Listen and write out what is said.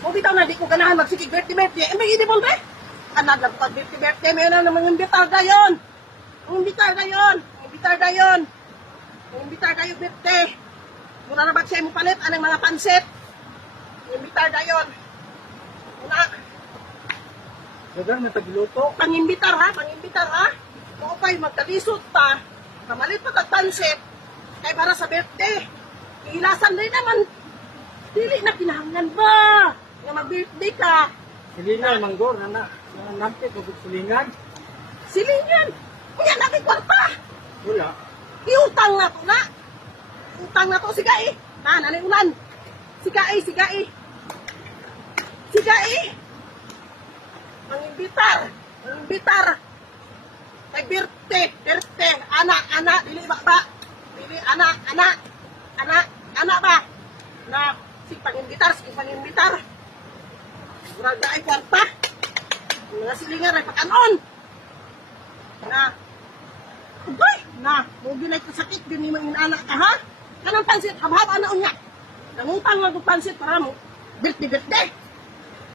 Mo bitaw na di ko ganahan magsikig birthday. May edible be? Anak lang pag birthday may na naman yung bitar dayon. Yung bitar dayon. Yung bitar dayon. Yung bitar dayon birthday. Muna na ba siya mo palit anang mga pansit? Yung bitar dayon. Muna. Dagan na tagluto. Pangimbitar ha. Kupay magkalisot pa. Kamalit pa tagpansit. Kay para sa birthday. Ilasan rin naman. Dili na kinahanglan ba? Nga mag-birthday ka. Silingan, manggor, anak. Nampit, huwag silingan. Silingan. Kaya natin kwarta. Wala. Iutang na to na. Utang na to. Siga eh. Ha, nanay ulan. Siga eh. Mangimbitar. Kay birthday. Anak. Dili ba? Dili, anak ba? Na, si pangimbitar. Murag na ay kwarta. Mga silingan ay pag-anon. Na, huwag yun ay kasakit, din yung anak ka, ha? Kanang pansit, habhaba na unya. Nangutang lang ng pansit para mo, birthday.